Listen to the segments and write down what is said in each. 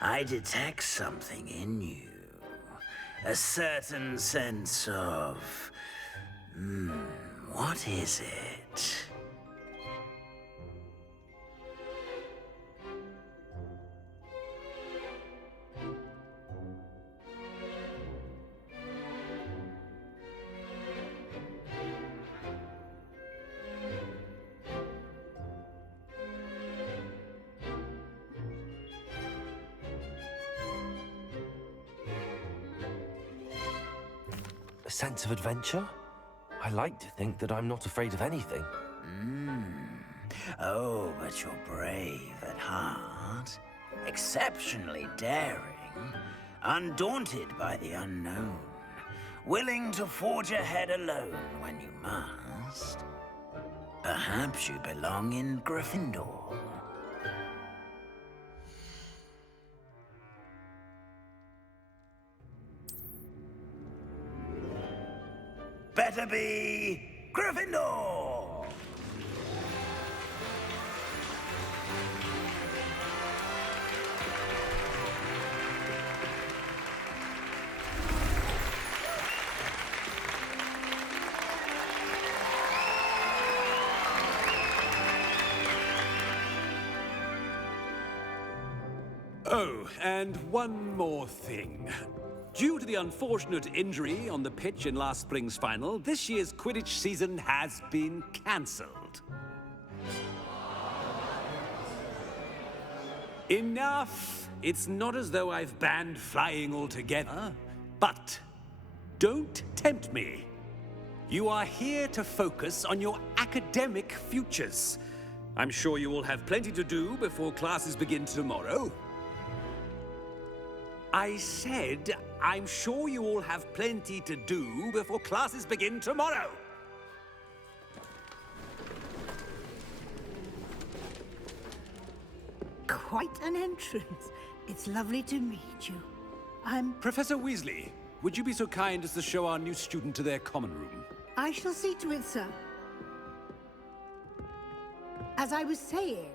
I detect something in you. A certain sense of... what is it? A sense of adventure? I like to think that I'm not afraid of anything. Oh, but you're brave at heart. Exceptionally daring. Undaunted by the unknown. Willing to forge ahead alone when you must. Perhaps you belong in Gryffindor. Better be Gryffindor! Oh, and one more thing. Due to the unfortunate injury on the pitch in last spring's final, this year's Quidditch season has been cancelled. Enough! It's not as though I've banned flying altogether, but don't tempt me. You are here to focus on your academic futures. I'm sure you will have plenty to do before classes begin tomorrow. I said, I'm sure you all have plenty to do before classes begin tomorrow. Quite an entrance. It's lovely to meet you. I'm... Professor Weasley, would you be so kind as to show our new student to their common room? I shall see to it, sir. As I was saying,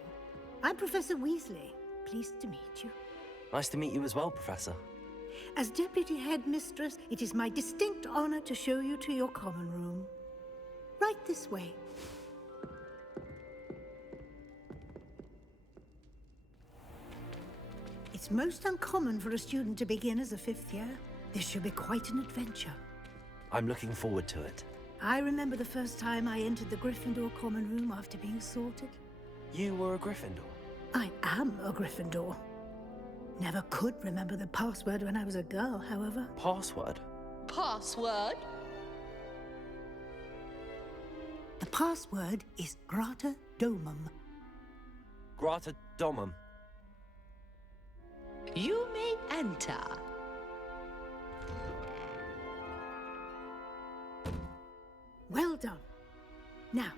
I'm Professor Weasley. Pleased to meet you. Nice to meet you as well, Professor. As Deputy Headmistress, it is my distinct honor to show you to your common room. Right this way. It's most uncommon for a student to begin as a fifth year. This should be quite an adventure. I'm looking forward to it. I remember the first time I entered the Gryffindor common room after being sorted. You were a Gryffindor? I am a Gryffindor. Never could remember the password when I was a girl, however. Password? Password? The password is Grata Domum. Grata Domum. You may enter. Well done. Now,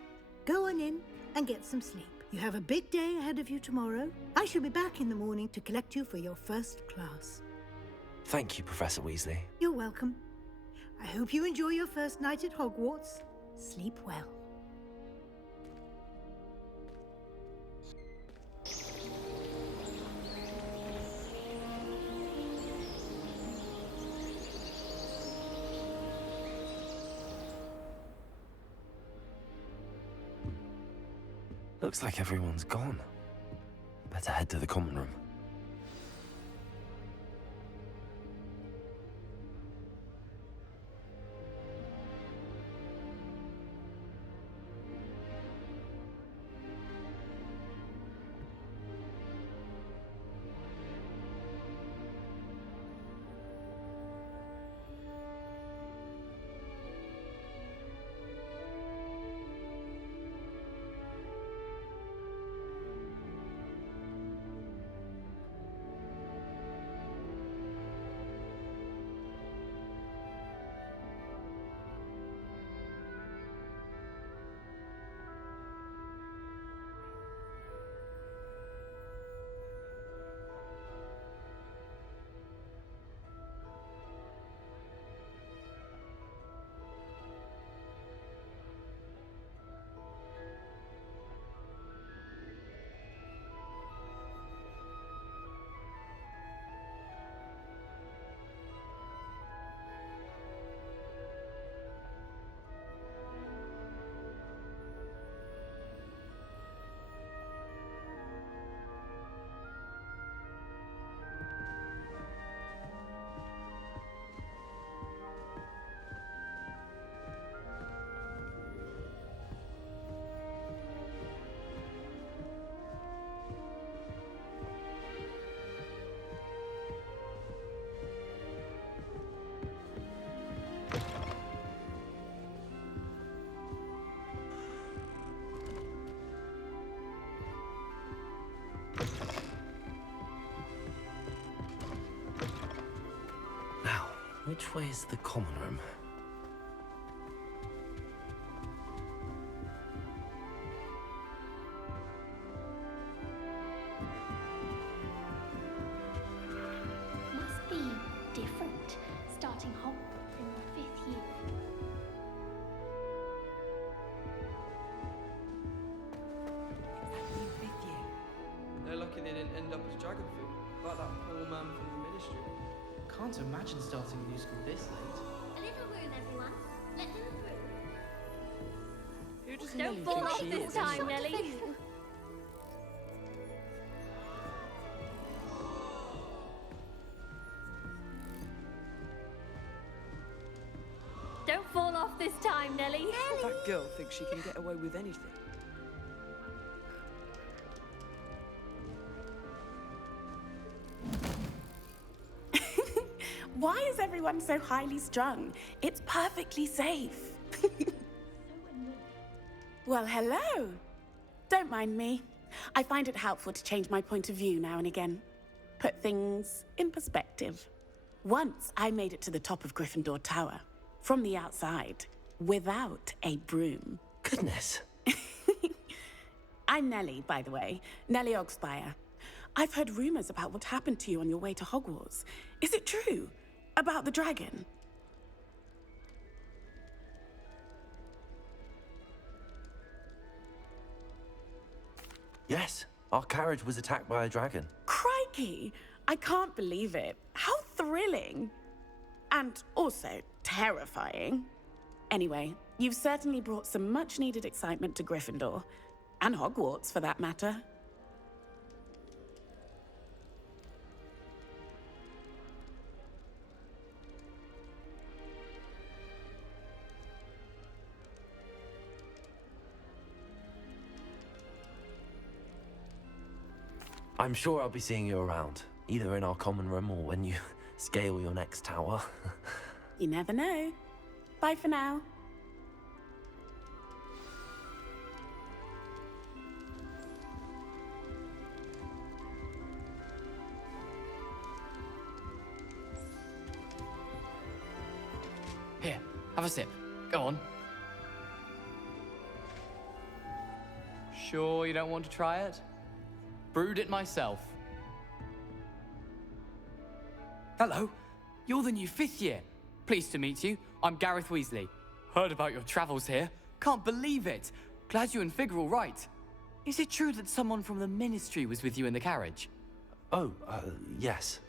go on in and get some sleep. You have a big day ahead of you tomorrow. I shall be back in the morning to collect you for your first class. Thank you, Professor Weasley. You're welcome. I hope you enjoy your first night at Hogwarts. Sleep well. Looks like everyone's gone. Better head to the common room. Which way is the common room? Must be different, starting Hogwarts in your 5th year. They're lucky they didn't end up as dragonfood, like that poor man from the ministry. Can't imagine starting a new school this late. A little room, everyone. Let them through. Who does Don't Nelly fall think off she this is? time, Nelly. Don't fall off this time, Nelly. That girl thinks she can get away with anything. Why is everyone so highly strung? It's perfectly safe. Well, hello. Don't mind me. I find it helpful to change my point of view now and again. Put things in perspective. Once I made it to the top of Gryffindor Tower, from the outside, without a broom. Goodness. I'm Nellie, by the way. Nellie Ogspire. I've heard rumors about what happened to you on your way to Hogwarts. Is it true? About the dragon? Yes, our carriage was attacked by a dragon. Crikey! I can't believe it. How thrilling! And also terrifying. Anyway, you've certainly brought some much-needed excitement to Gryffindor. And Hogwarts, for that matter. I'm sure I'll be seeing you around, either in our common room or when you scale your next tower. You never know. Bye for now. Here, have a sip. Go on. Sure you don't want to try it? Brewed it myself. Hello, you're the new 5th year. Pleased to meet you. I'm Gareth Weasley. Heard about your travels here. Can't believe it. Glad you and Fig are all right. Is it true that someone from the Ministry was with you in the carriage? Oh, yes.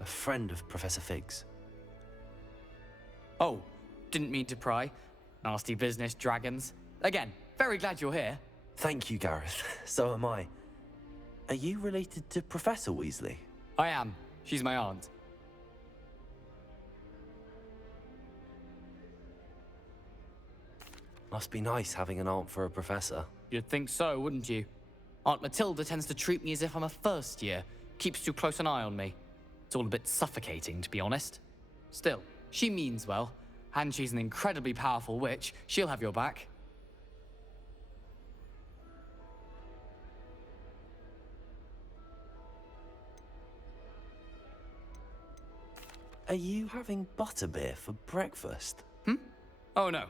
A friend of Professor Fig's. Oh, didn't mean to pry. Nasty business, dragons. Again, very glad you're here. Thank you, Gareth. So am I. Are you related to Professor Weasley? I am. She's my aunt. Must be nice having an aunt for a professor. You'd think so, wouldn't you? Aunt Matilda tends to treat me as if I'm a first year. Keeps too close an eye on me. It's all a bit suffocating, to be honest. Still, she means well. And she's an incredibly powerful witch. She'll have your back. Are you having butterbeer for breakfast? Oh no.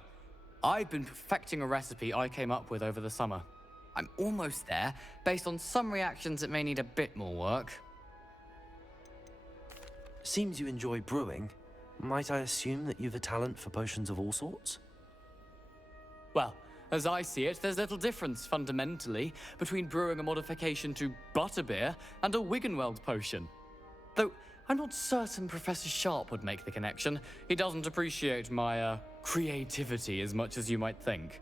I've been perfecting a recipe I came up with over the summer. I'm almost there. Based on some reactions, it may need a bit more work. Seems you enjoy brewing. Might I assume that you've a talent for potions of all sorts? Well, as I see it, there's little difference, fundamentally, between brewing a modification to butterbeer and a Wiggenweld potion. Though, I'm not certain Professor Sharp would make the connection. He doesn't appreciate my, creativity as much as you might think.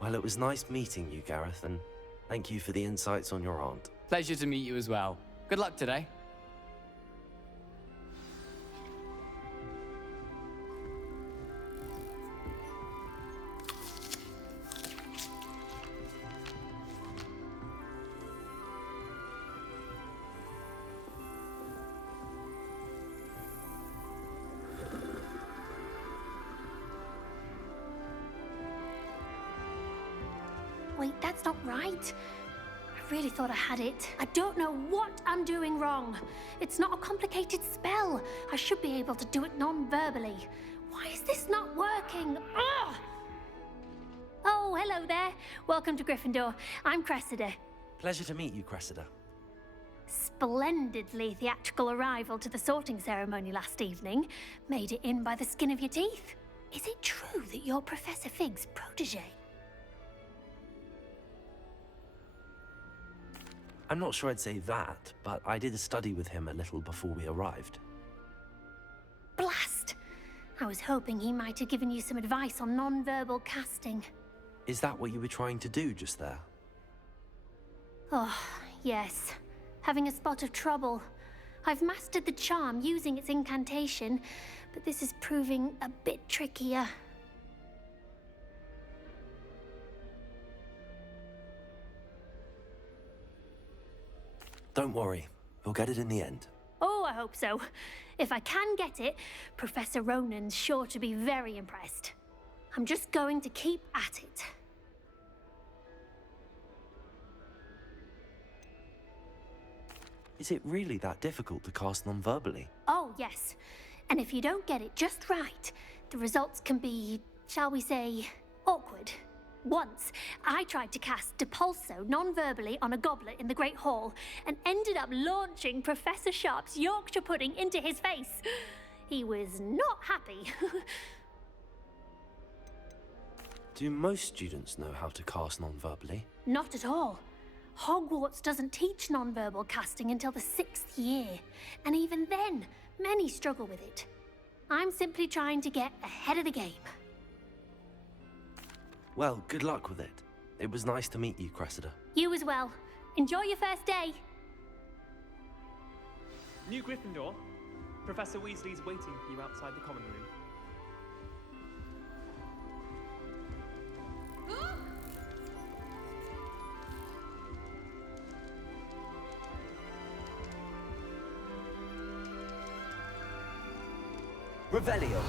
Well, it was nice meeting you, Gareth, and thank you for the insights on your aunt. Pleasure to meet you as well. Good luck today. Wait, that's not right. I really thought I had it. I don't know what I'm doing wrong. It's not a complicated spell. I should be able to do it non-verbally. Why is this not working? Ugh! Oh, hello there. Welcome to Gryffindor. I'm Cressida. Pleasure to meet you, Cressida. Splendidly theatrical arrival to the sorting ceremony last evening. Made it in by the skin of your teeth. Is it true that you're Professor Fig's protege? I'm not sure I'd say that, but I did study with him a little before we arrived. Blast! I was hoping he might have given you some advice on non-verbal casting. Is that what you were trying to do just there? Oh, yes. Having a spot of trouble. I've mastered the charm using its incantation, but this is proving a bit trickier. Don't worry, you'll get it in the end. Oh, I hope so. If I can get it, Professor Ronan's sure to be very impressed. I'm just going to keep at it. Is it really that difficult to cast non-verbally? Oh, yes. And if you don't get it just right, the results can be, shall we say, awkward. Once, I tried to cast Depulso non-verbally on a goblet in the Great Hall and ended up launching Professor Sharp's Yorkshire pudding into his face. He was not happy. Do most students know how to cast non-verbally? Not at all. Hogwarts doesn't teach non-verbal casting until the 6th year, and even then, many struggle with it. I'm simply trying to get ahead of the game. Well, good luck with it. It was nice to meet you, Cressida. You as well. Enjoy your first day. New Gryffindor, Professor Weasley's waiting for you outside the common room. Revelio.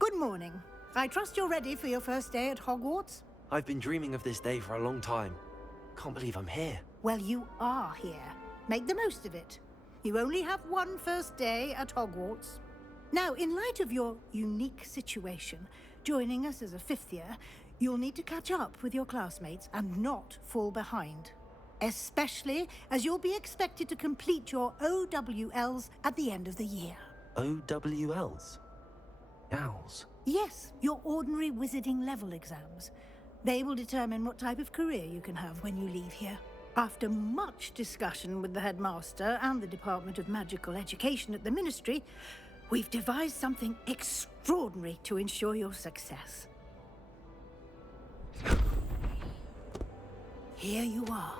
Good morning. I trust you're ready for your first day at Hogwarts? I've been dreaming of this day for a long time. Can't believe I'm here. Well, you are here. Make the most of it. You only have one first day at Hogwarts. Now, in light of your unique situation, joining us as a 5th year, you'll need to catch up with your classmates and not fall behind. Especially as you'll be expected to complete your OWLs at the end of the year. OWLs? Owls? Yes, your ordinary wizarding level exams. They will determine what type of career you can have when you leave here. After much discussion with the headmaster and the Department of Magical Education at the Ministry, we've devised something extraordinary to ensure your success. Here you are.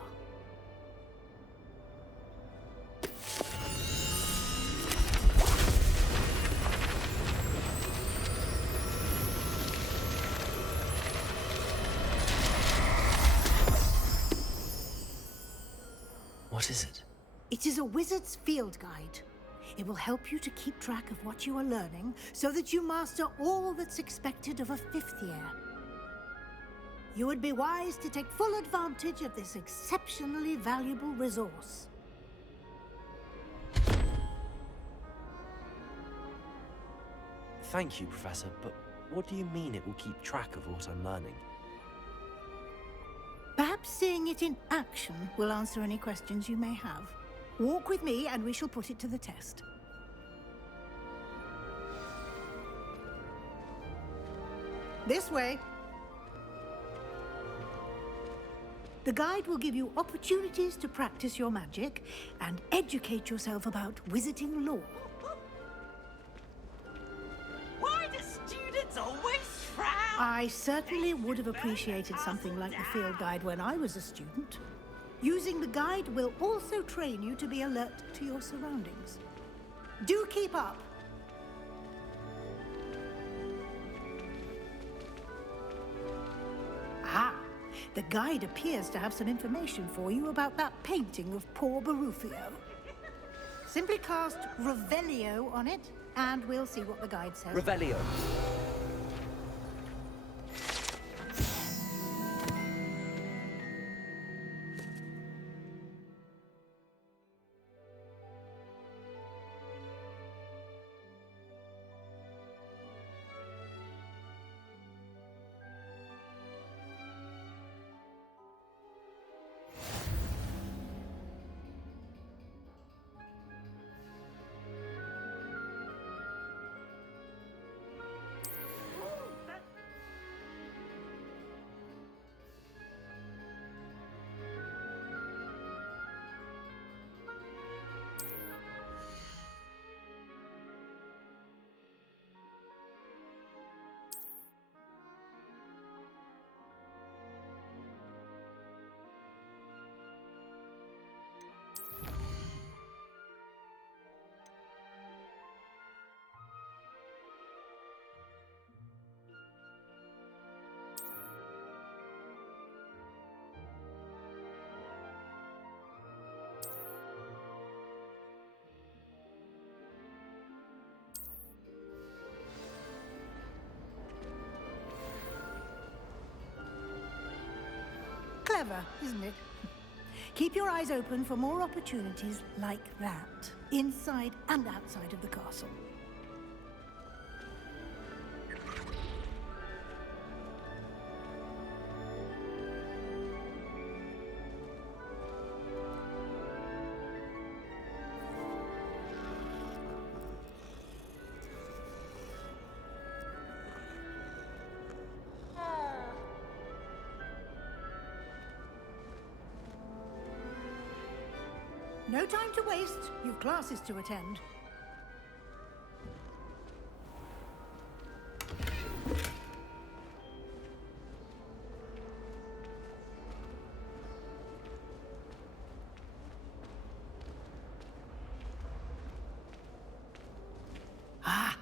What is it? It is a wizard's field guide. It will help you to keep track of what you are learning so that you master all that's expected of a 5th year. You would be wise to take full advantage of this exceptionally valuable resource. Thank you, Professor, but what do you mean it will keep track of what I'm learning? Perhaps seeing it in action will answer any questions you may have. Walk with me and we shall put it to the test. This way. The guide will give you opportunities to practice your magic and educate yourself about wizarding lore. Why do students always frown? I certainly would have appreciated something like the field guide when I was a student. Using the guide will also train you to be alert to your surroundings. Do keep up. Ah, The guide appears to have some information for you about that painting of poor Barufio. Simply cast Revelio on it, and we'll see what the guide says. Revelio. Clever, isn't it? Keep your eyes open for more opportunities like that, inside and outside of the castle. No time to waste. You've classes to attend. Ah,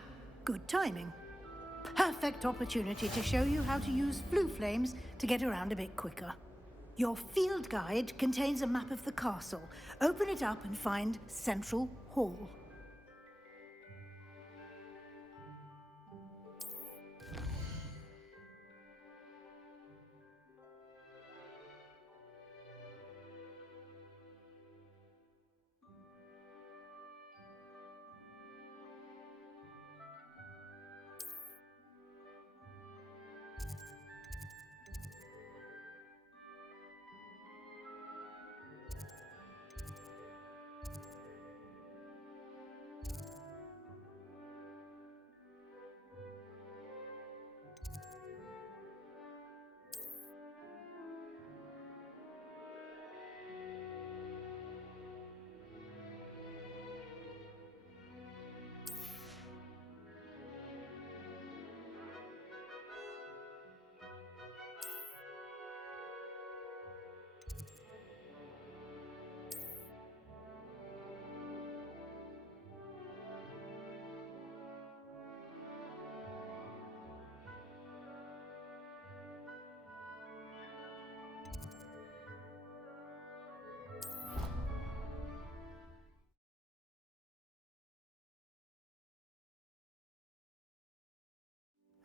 good timing. Perfect opportunity to show you how to use flue flames to get around a bit quicker. Your field guide contains a map of the castle. Open it up and find Central Hall.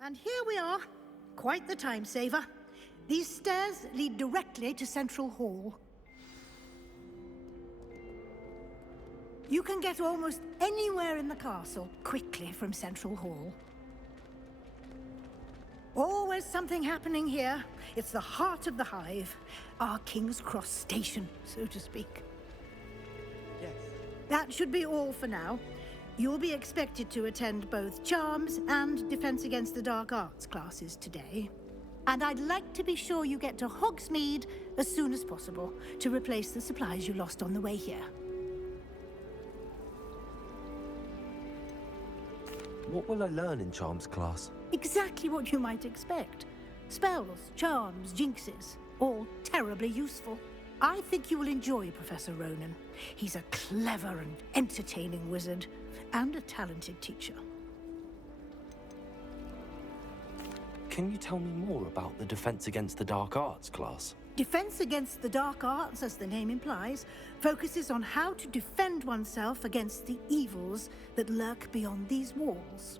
And here we are. Quite the time saver. These stairs lead directly to Central Hall. You can get almost anywhere in the castle quickly from Central Hall. Always something happening here. It's the heart of the hive. Our King's Cross station, so to speak. Yes. That should be all for now. You'll be expected to attend both Charms and Defense Against the Dark Arts classes today. And I'd like to be sure you get to Hogsmeade as soon as possible to replace the supplies you lost on the way here. What will I learn in Charms class? Exactly what you might expect. Spells, charms, jinxes, all terribly useful. I think you will enjoy Professor Ronan. He's a clever and entertaining wizard, and a talented teacher. Can you tell me more about the Defense Against the Dark Arts class? Defense Against the Dark Arts, as the name implies, focuses on how to defend oneself against the evils that lurk beyond these walls.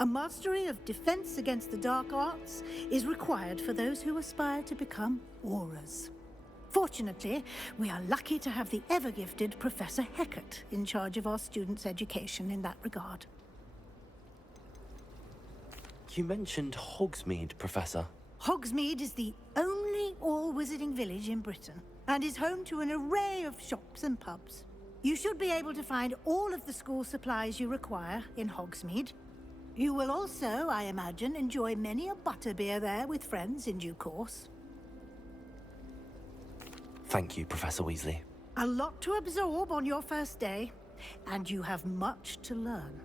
A mastery of Defense Against the Dark Arts is required for those who aspire to become Aurors. Fortunately, we are lucky to have the ever-gifted Professor Heckert in charge of our students' education in that regard. You mentioned Hogsmeade, Professor. Hogsmeade is the only all-wizarding village in Britain and is home to an array of shops and pubs. You should be able to find all of the school supplies you require in Hogsmeade. You will also, I imagine, enjoy many a butterbeer there with friends in due course. Thank you, Professor Weasley. A lot to absorb on your first day, and you have much to learn.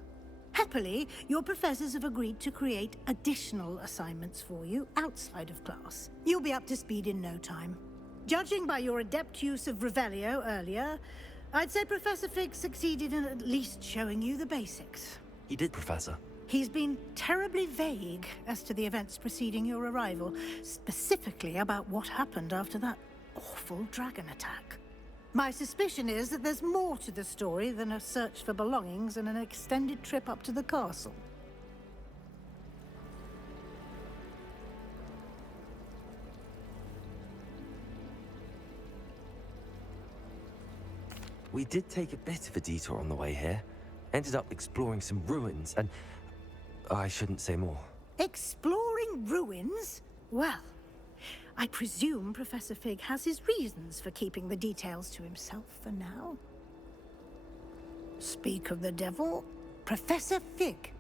Happily, your professors have agreed to create additional assignments for you outside of class. You'll be up to speed in no time. Judging by your adept use of Revelio earlier, I'd say Professor Fig succeeded in at least showing you the basics. He did, Professor. He's been terribly vague as to the events preceding your arrival, specifically about what happened after that awful dragon attack. My suspicion is that there's more to the story than a search for belongings and an extended trip up to the castle. We did take a bit of a detour on the way here. Ended up exploring some ruins and... I shouldn't say more. Exploring ruins? Well, I presume Professor Fig has his reasons for keeping the details to himself for now. Speak of the devil, Professor Fig.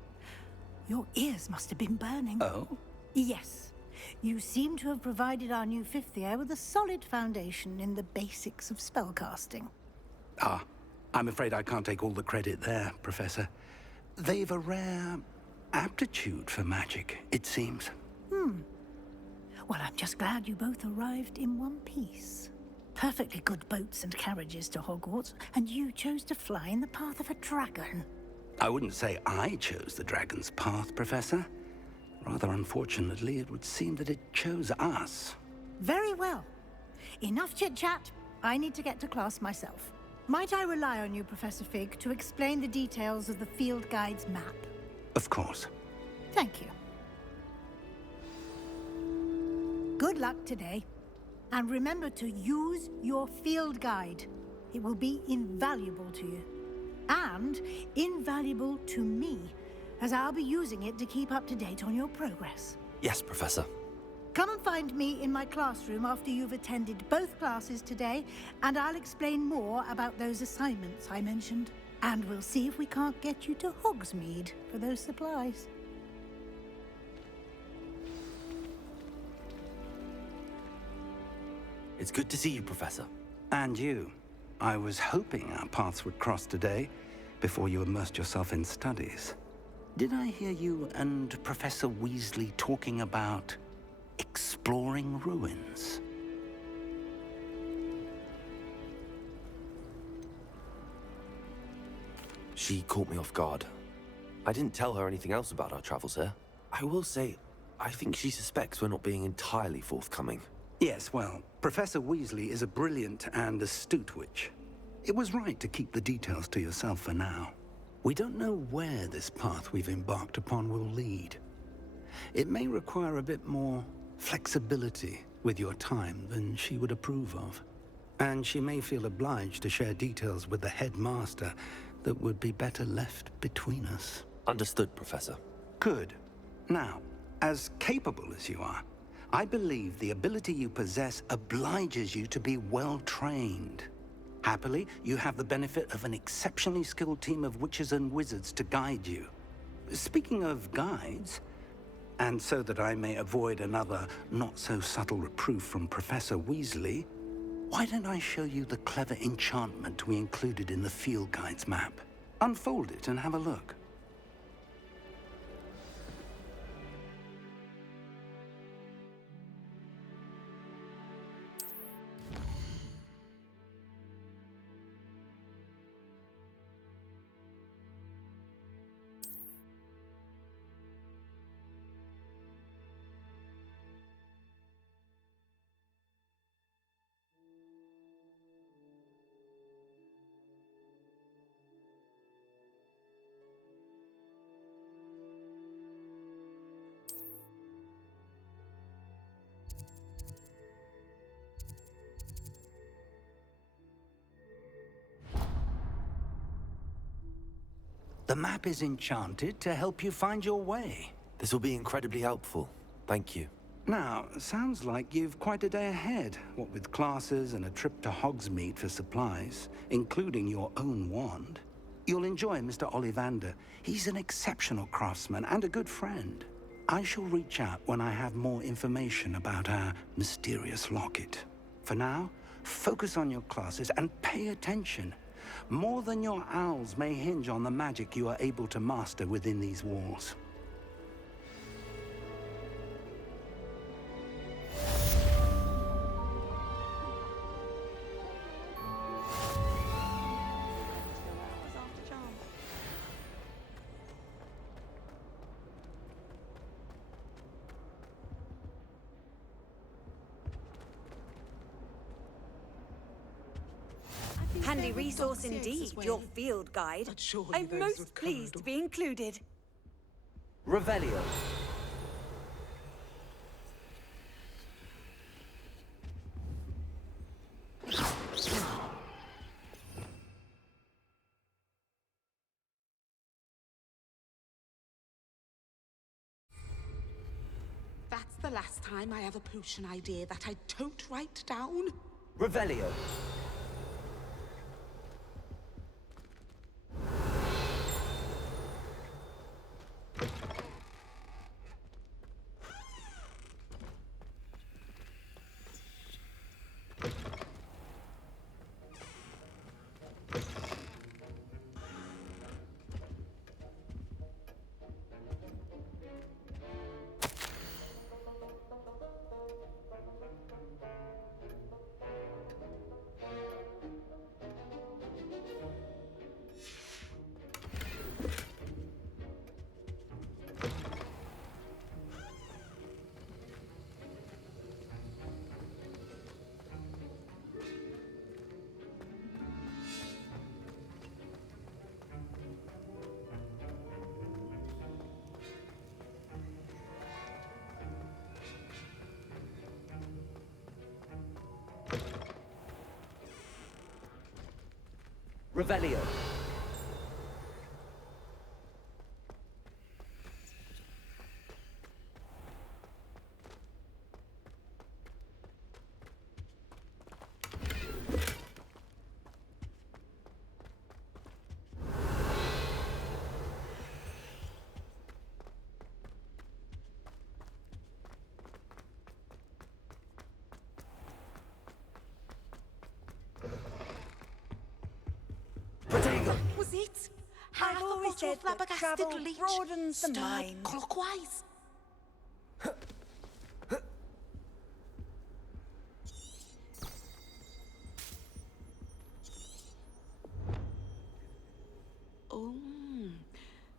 Your ears must have been burning. Oh? Yes. You seem to have provided our new fifth year with a solid foundation in the basics of spellcasting. Ah, I'm afraid I can't take all the credit there, Professor. They've a rare aptitude for magic, it seems. Well, I'm just glad you both arrived in one piece. Perfectly good boats and carriages to Hogwarts, and you chose to fly in the path of a dragon. I wouldn't say I chose the dragon's path, Professor. Rather unfortunately, it would seem that it chose us. Very well. Enough chit-chat. I need to get to class myself. Might I rely on you, Professor Fig, to explain the details of the field guide's map? Of course. Thank you. Good luck today. And remember to use your field guide. It will be invaluable to you. And invaluable to me, as I'll be using it to keep up to date on your progress. Yes, Professor. Come and find me in my classroom after you've attended both classes today, and I'll explain more about those assignments I mentioned. And we'll see if we can't get you to Hogsmeade for those supplies. It's good to see you, Professor. And you. I was hoping our paths would cross today, before you immersed yourself in studies. Did I hear you and Professor Weasley talking about exploring ruins? She caught me off guard. I didn't tell her anything else about our travels here. I will say, I think she suspects we're not being entirely forthcoming. Yes, well, Professor Weasley is a brilliant and astute witch. It was right to keep the details to yourself for now. We don't know where this path we've embarked upon will lead. It may require a bit more flexibility with your time than she would approve of. And she may feel obliged to share details with the headmaster that would be better left between us. Understood, Professor. Good. Now, as capable as you are, I believe the ability you possess obliges you to be well-trained. Happily, you have the benefit of an exceptionally skilled team of witches and wizards to guide you. Speaking of guides, and so that I may avoid another not-so-subtle reproof from Professor Weasley, why don't I show you the clever enchantment we included in the field guide's map? Unfold it and have a look. The map is enchanted to help you find your way. This will be incredibly helpful. Thank you. Now, sounds like you've quite a day ahead, what with classes and a trip to Hogsmeade for supplies, including your own wand. You'll enjoy Mr. Ollivander. He's an exceptional craftsman and a good friend. I shall reach out when I have more information about our mysterious locket. For now, focus on your classes and pay attention. More than your owls may hinge on the magic you are able to master within these walls. Handy resource indeed, your field guide. I'm most pleased to be included. Revelio. That's the last time I have a potion idea that I don't write down. Revelio. Revelio. Was it? I've always said that travel broadens the mind. Clockwise. Oh,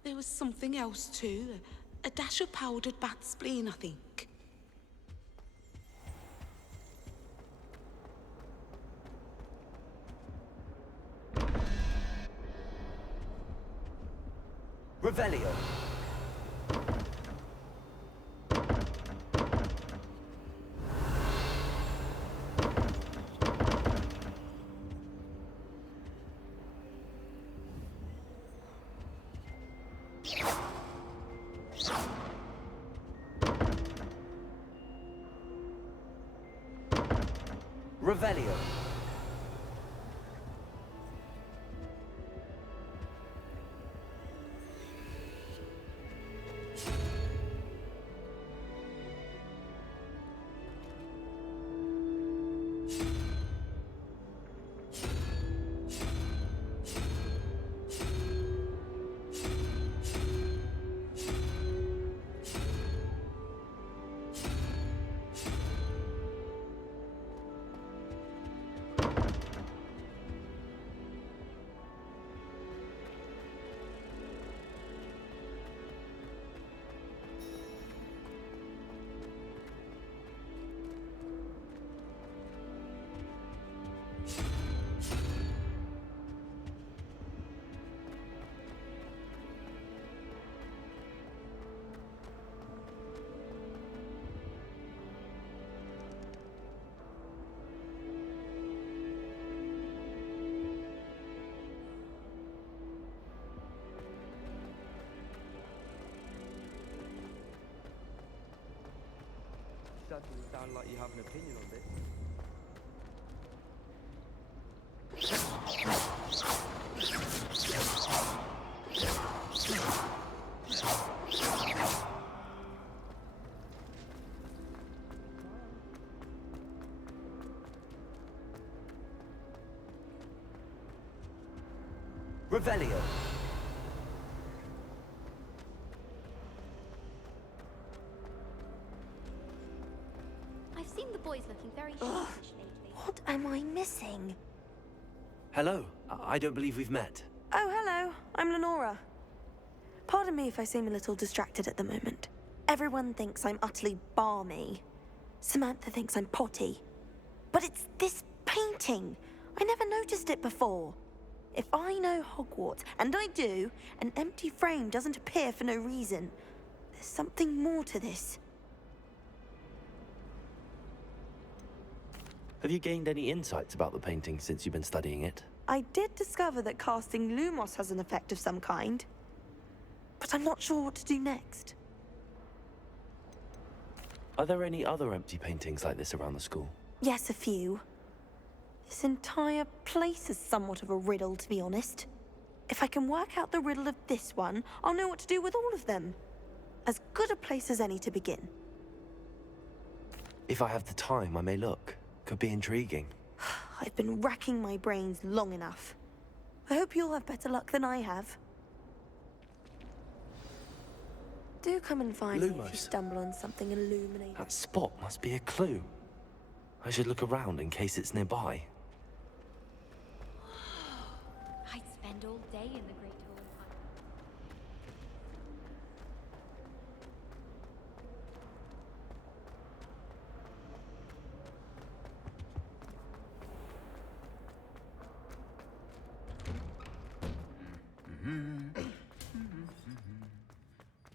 there was something else too. A dash of powdered bat spleen, I think. Revelio. Revelio. certainly sound like you have an opinion on this. Revelio. I've seen the boys looking very sheepish lately. What am I missing? Hello. I don't believe we've met. Oh, hello. I'm Lenora. Pardon me if I seem a little distracted at the moment. Everyone thinks I'm utterly balmy. Samantha thinks I'm potty. But it's this painting. I never noticed it before. If I know Hogwarts, and I do, an empty frame doesn't appear for no reason. There's something more to this. Have you gained any insights about the painting since you've been studying it? I did discover that casting Lumos has an effect of some kind. But I'm not sure what to do next. Are there any other empty paintings like this around the school? Yes, a few. This entire place is somewhat of a riddle, to be honest. If I can work out the riddle of this one, I'll know what to do with all of them. As good a place as any to begin. If I have the time, I may look. Could be intriguing. I've been racking my brains long enough. I hope you'll have better luck than I have. Do come and find me if you Lumos. stumble on something illuminating. That spot must be a clue. I should look around in case it's nearby. I'd spend all day in the Great Hall.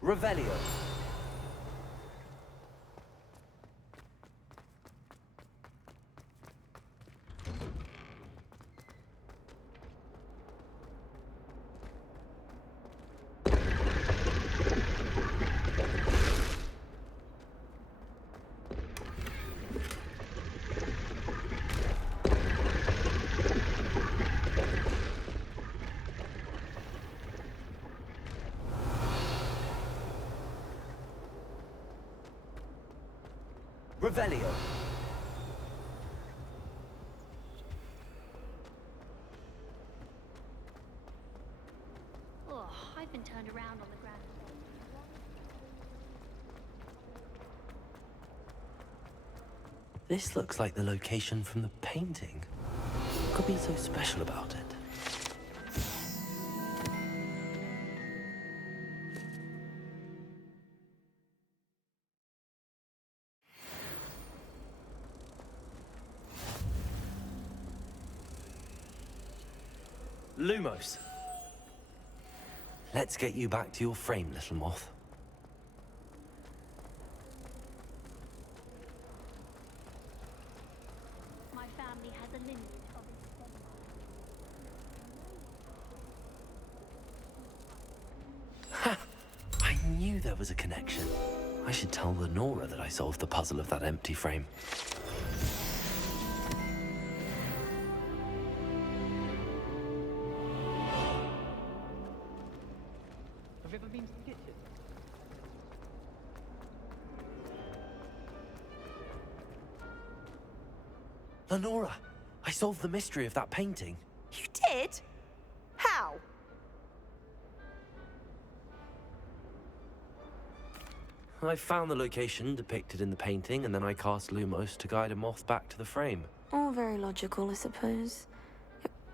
Revelio. Revelio. Oh, I've been turned around on the ground. This looks like the location from the painting. What could be so special about it? Lumos. Let's get you back to your frame, little moth. My family has a lineage of Ha! I knew there was a connection. I should tell Lenora that I solved the puzzle of that empty frame. Have you ever been to the kitchen? Lenora, I solved the mystery of that painting. You did? How? I found the location depicted in the painting, and then I cast Lumos to guide a moth back to the frame. All very logical, I suppose.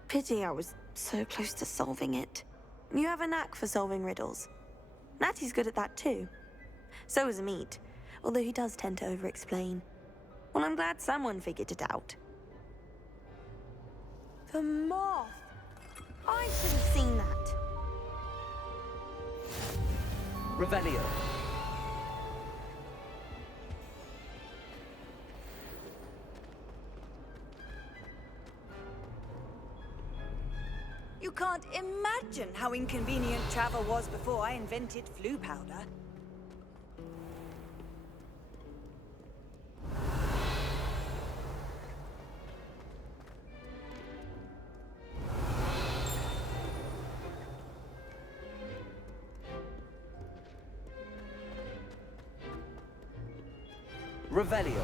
Pity I was so close to solving it. You have a knack for solving riddles. Natty's good at that too. So is Meat, although he does tend to over-explain. Well, I'm glad someone figured it out. The moth! I should have seen that. Revelio. You can't imagine how inconvenient travel was before I invented flu powder. Revelio.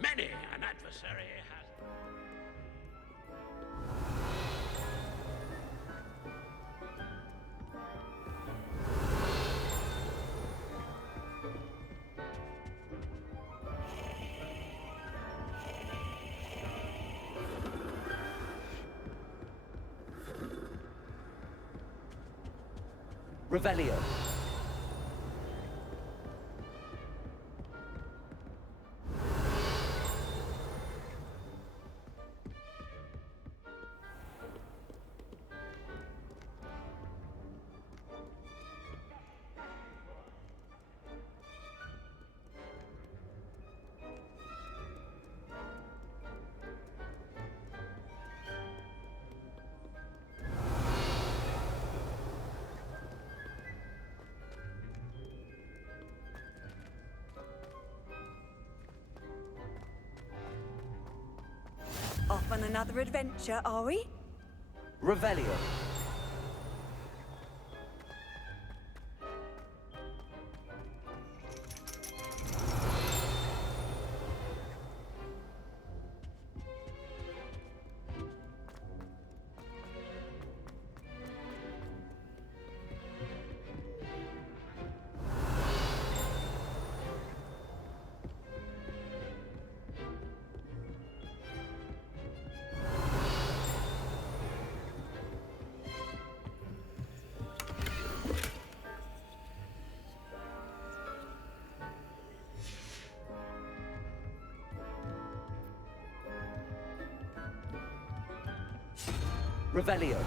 Many an adversary has... Revelio. Off on another adventure, are we? Revelio. Revelio.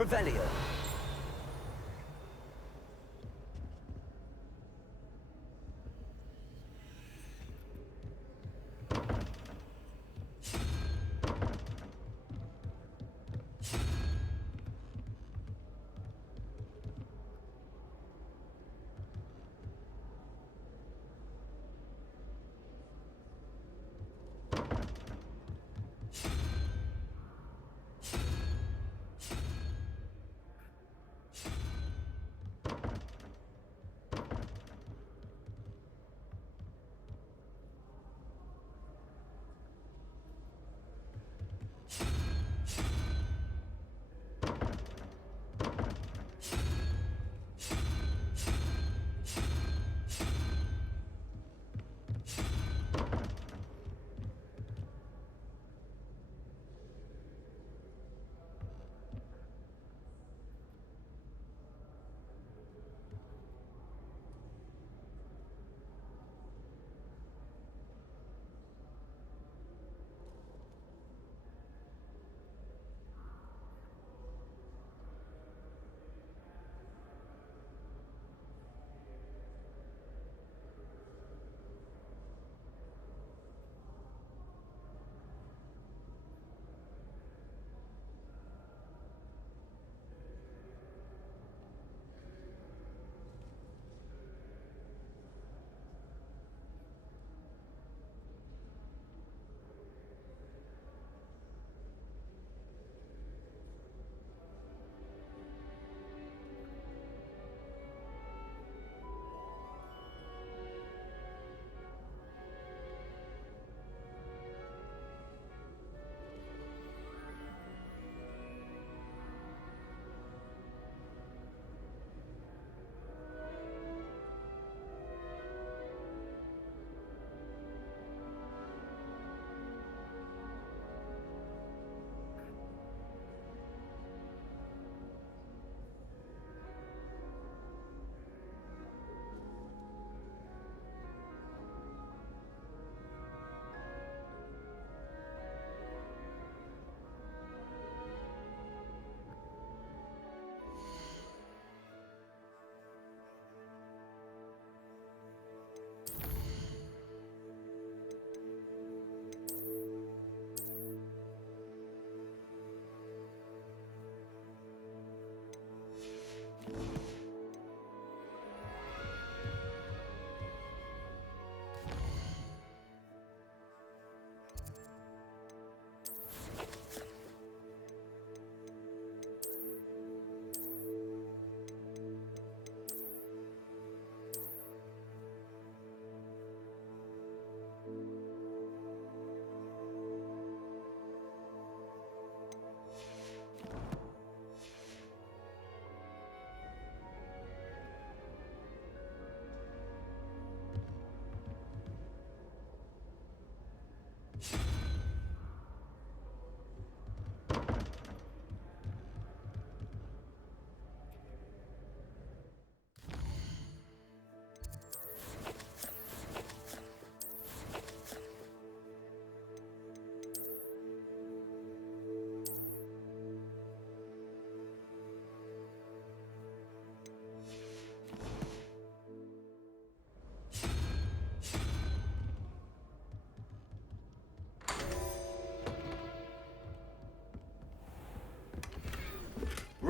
Revelio.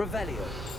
Revelio.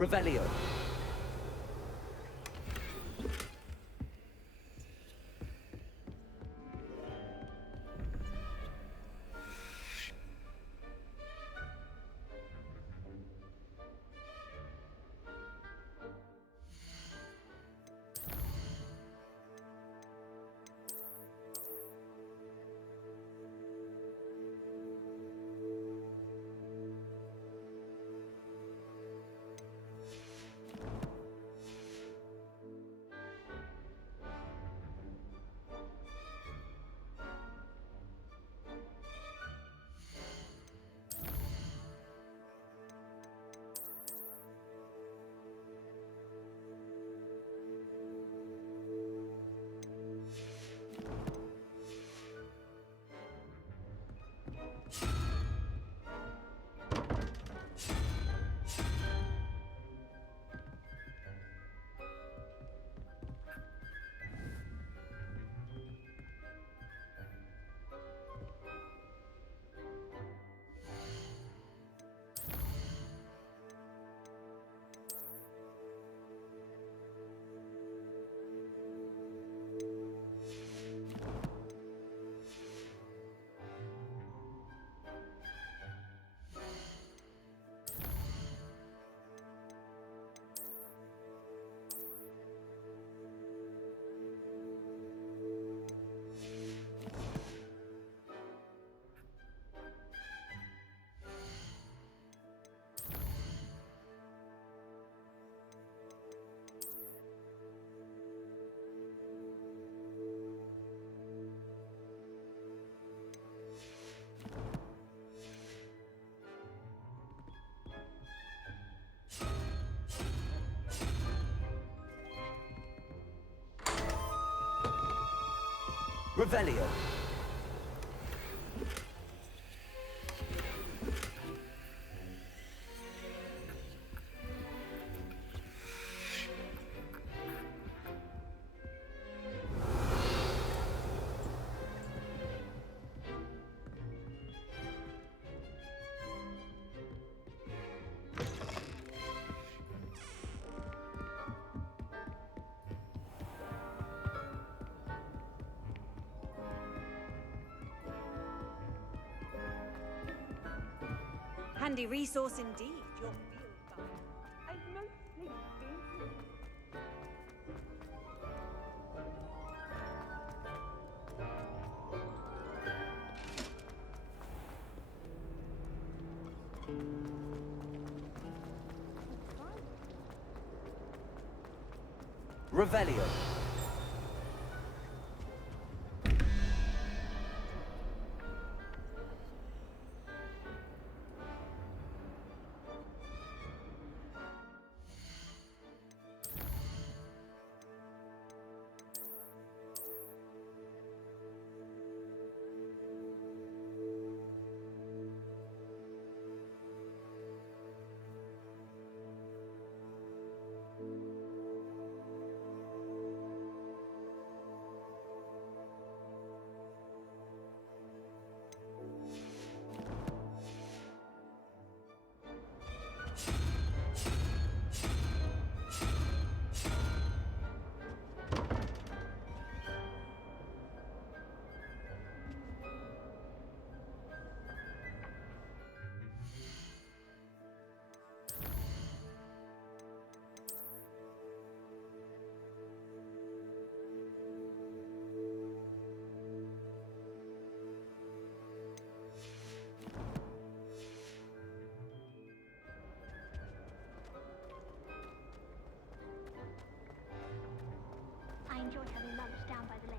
Revelio. Revelio. Handy resource indeed, your field guide. I'm most pleased to be included. Revelio. I enjoyed having lunch down by the lake.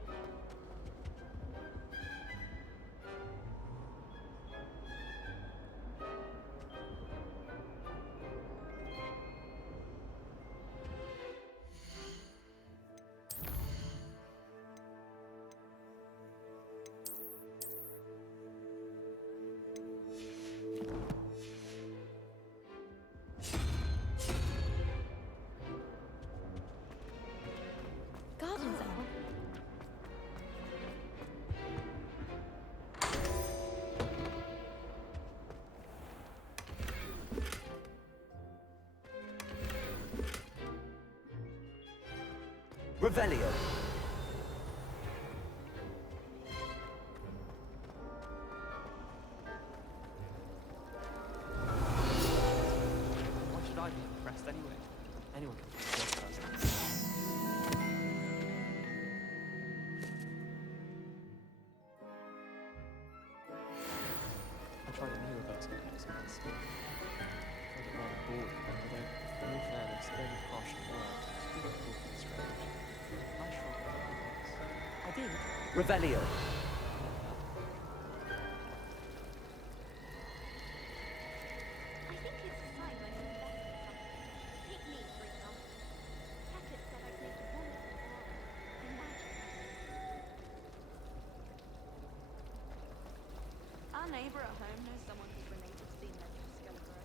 Gardens are. Revelio. Why should I be impressed anyway? Anyone can be impressed. I tried a new reversal accent at school. I found it rather boring, although, in all fairness, only partially worked. It's really cool and strange. I shrugged my shoulders. I did. Revelio. I think it's a sign I know better than something. Take me, for example. Patrick said I'd make a wonderful father. Imagine. Our neighbour at home knows someone who's related to the inventor of Skeletor.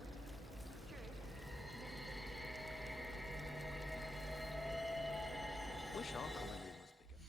True. Wish our common room was bigger.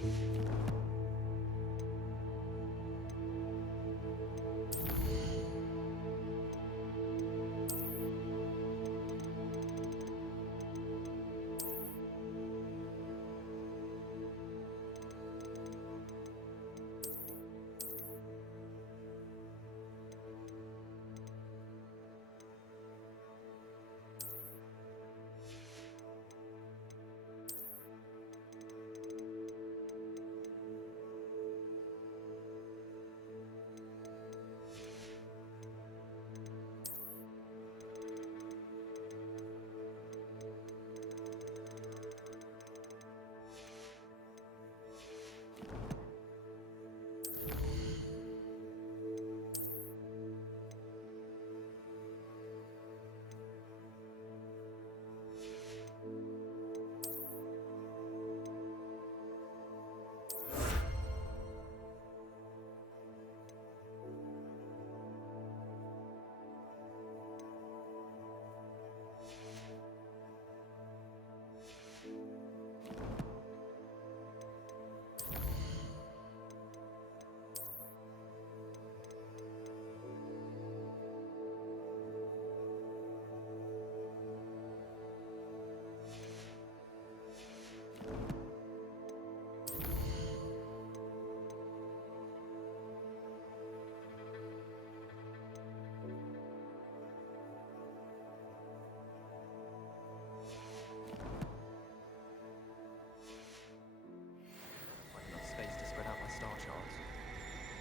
I've enough space to spread out my star charts.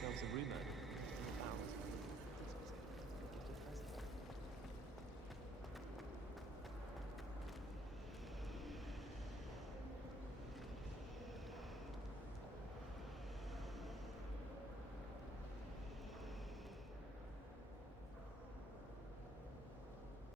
There was a rumor